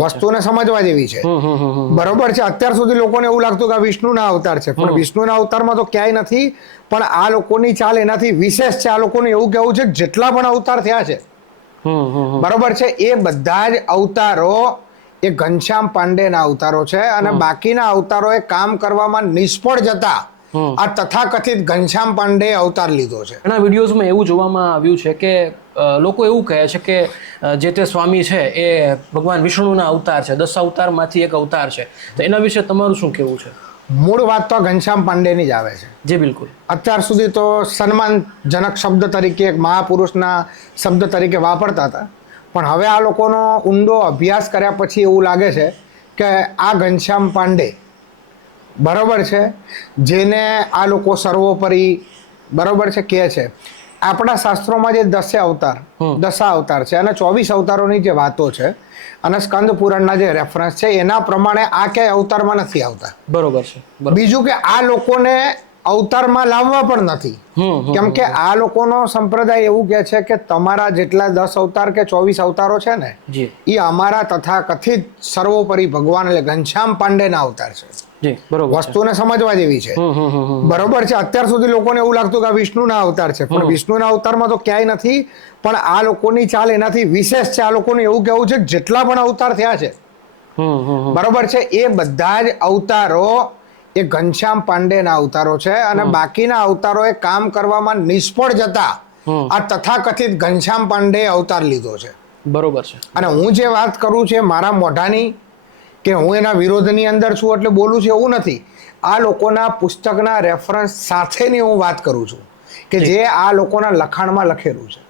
વસ્તુને સમજવા જેવી છે. બરોબર છે અત્યાર સુધી લોકોને એવું લાગતું કે આ વિષ્ણુના અવતાર છે પણ વિષ્ણુના અવતારમાં તો ક્યાંય નથી પણ આ લોકોની ચાલ એનાથી વિશેષ છે આ લોકોનું એવું કહેવું છે જેટલા પણ અવતાર થયા છે. બરોબર છે એ બધા જ અવતારો એ ઘનશ્યામ પાંડેના અવતારો છે અને બાકીના અવતારો એ કામ કરવામાં નિષ્ફળ જતા. આ તથાકથિત ઘનશ્યામ પાંડે અવતાર લીધો છે. ઘણા વિડીયોઝમાં એવું જોવામાં આવ્યું છે કે લોકો એવું કહે છે કે જે તે સ્વામી છે એ ભગવાન વિષ્ણુના અવતાર છે દસ અવતારમાંથી એક અવતાર છે. તો એના વિશે તમારું શું કહેવું છે? મૂળ વાત તો ઘનશ્યામ પાંડેની જ આવે છે. જી બિલકુલ. અત્યાર સુધી તો સન્માનજનક શબ્દ તરીકે એક મહાપુરુષના શબ્દ તરીકે વાપરતા હતા. પણ હવે આ લોકોનો ઊંડો અભ્યાસ કર્યા પછી એવું લાગે છે કે આ ઘનશ્યામ પાંડે બરોબર છે? જેને આ લોકો સર્વોપરી બરાબર છે કહે છે. આપણા શાસ્ત્રોમાં જે દસે અવતાર દશા અવતાર છે અને ચોવીસ અવતારોની જે વાતો છે અને સ્કંદ પુરાણના જે રેફરન્સ છે એના પ્રમાણે આ ક્યાંય અવતારમાં નથી આવતા. બરોબર છે બીજું કે આ લોકોને અવતારમાં લાવવા પણ નથી. કેમ કે આ લોકોનો સંપ્રદાય એવું કે છે કે તમારા જેટલા દસ અવતાર કે ચોવીસ અવતારો છે ને એ અમારા તથા કથિત સર્વોપરી ભગવાન એટલે ઘનશ્યામ પાંડેના અવતાર છે વસ્તુને સમજવા જેવી છે. બરોબર છે અત્યાર સુધી લોકોને એવું લાગતું કે આ વિષ્ણુના અવતાર છે પણ વિષ્ણુના અવતારમાં તો ક્યાંય નથી પણ આ લોકોની ચાલ એનાથી વિશેષ છે આ લોકોનું એવું કહેવું છે કે જેટલા પણ અવતાર થયા છે. બરોબર છે એ બધા જ અવતારો એ ઘનશ્યામ પાંડેના અવતારો છે અને બાકીના અવતારો એ કામ કરવામાં નિષ્ફળ જતા આ તથાકથિત ઘનશ્યામ પાંડે અવતાર લીધો છે. બરોબર છે. અને હું જે વાત કરું છે મારા મોઢાની કે હું એના વિરોધની અંદર છું એટલે બોલું છું એવું નથી. આ લોકોના પુસ્તકના રેફરન્સ સાથેની હું વાત કરું છું કે જે આ લોકોના લખાણમાં લખેલું છે.